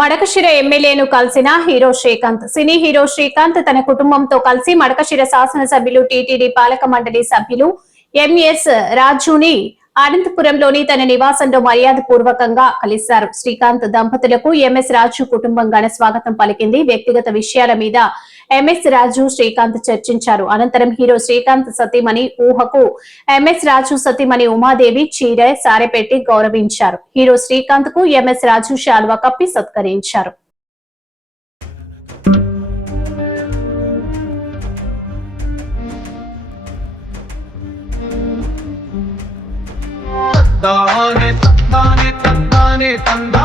మడకశిర ఎమ్మెల్యేను కలిసిన hero Srikanth. Cine hero Srikanth తన కుటుంబంతో కలిసి మడకశిర శాసనసభ్యులు, టీటీడీ పాలక మండలి సభ్యులు ఎంఎస్ రాజుని అనంతపురంలోని తన నివాసంలో మర్యాదపూర్వకంగా కలిశారు. శ్రీకాంత్ దంపతులకు ఎంఎస్ రాజు కుటుంబం ఘన స్వాగతం పలికింది. వ్యక్తిగత విషయాల మీద ఎంఎస్ రాజు, శ్రీకాంత్ చర్చించారు. అనంతరం హీరో శ్రీకాంత్ సతీమణి ఊహకు ఎంఎస్ రాజు సతీమణి ఉమాదేవి చీర సారె పెట్టి గౌరవించారు. హీరో శ్రీకాంత్ కు ఎంఎస్ రాజు శాల్వా కప్పి సత్కరించారు. తానే తానే తానే తందా